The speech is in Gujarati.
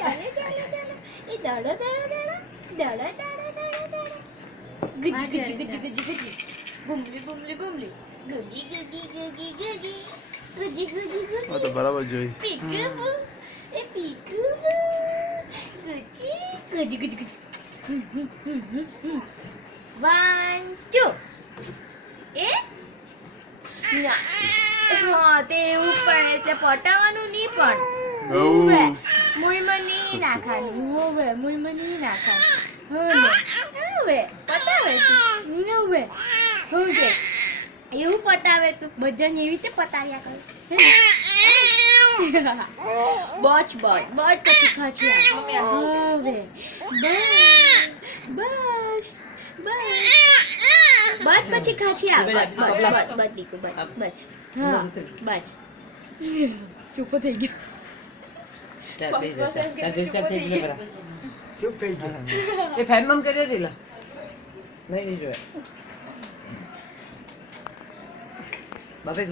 એ દડો ગુજી ગુજી ગુજી ગુજી બુમલી બુમલી બુમલી ગુગી ગુગી ગુગી ગુગી ગુજી ગુજી ગુજી તો બરાબર જોઈ પીકુ એ પીકુ ગુજી ગુજી ગુજી ગુજી 1 2 એ ના હા તે એવું પણ એટલે પટાવાનું નહીં પણ હોવે મુઈમાં નહીં નાખવાનું હોવે મુઈમાં નહીં નાખવાનું હોવે પટાવે તું હોવે હોવે એવું પટાવે તું બધાને એવી રીતે પટાવ્યા કરે બચ બચ બચ પછી ખાચી હોવે બસ બસ બસ પછી ખાચી આવે બસ બસ દીકુ બસ બસ હા બસ ચૂપ થઈ ગયો ચૂપ થઈ ગયો એ ફેન બંધ કરી દેલા નહીં જોયે બાપે